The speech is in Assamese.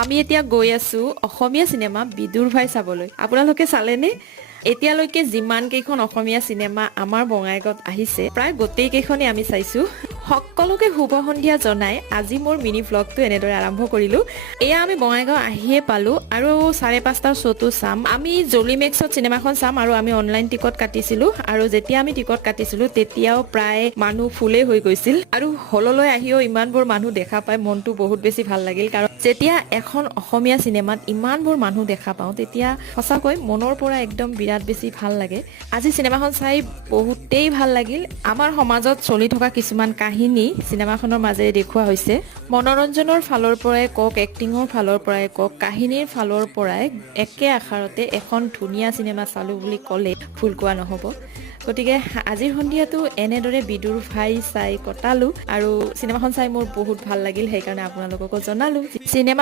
আমি এতিয়া গৈ আছো অসমীয়া সিনেমা বিদুৰভাই চাবলৈ আপোনালোকে চালেনে এতিয়ালৈকে যিমান কেইখন অসমীয়া সিনেমা আমাৰ বঙাইগাঁৱত আহিছে প্ৰায় গোটেই কেইখনে আমি চাইছো সকলোকে শুভ সন্ধিয়া জনাই আজি মোৰ মিনি ভ্লগটো এনেদৰে আৰম্ভ কৰিলো এয়া আমি বঙাইগাঁও আহিয়ে পালো আৰু 5:30টাৰ শ্ব'টো চাম আমি জলিমেক্সত সিনেমাখন চাম আৰু আমি অনলাইন টিকট কাটিছিলো আৰু যেতিয়া আমি টিকট কাটিছিলো তেতিয়াও প্ৰায় মানুহ ফুলে হৈ গৈছিল আৰু হললৈ আহিও ইমানবোৰ মানুহ দেখা পাই মনটো বহুত বেছি ভাল লাগিল কাৰণ যেতিয়া এখন অসমীয়া সিনেমাত ইমানবোৰ মানুহ দেখা পাওঁ তেতিয়া সঁচাকৈ মনৰ পৰা একদম বিৰাট বেছি ভাল লাগে আজি সিনেমাখন চাই বহুতেই ভাল লাগিল আমাৰ সমাজত চলি থকা কিছুমান কাহিনী সিনেমাখনৰ মাজেৰে দেখুওৱা হৈছে মনোৰঞ্জনৰ ফালৰ পৰাই কক এক্টিঙৰ ফালৰ পৰাই কক কাহিনীৰ ফালৰ পৰাই একে আখাৰতে এখন ধুনীয়া সিনেমা চালো বুলি ক'লে ভুল কোৱা নহ'ব গতিকে আজিৰ সন্ধিয়াটো এনেদৰে বিদুৰ ভাই চাই কটালো আৰু সিনেমাখন চাই মোৰ বহুত ভাল লাগিল সেইকাৰণে আপোনালোককো জনালো সিনেমা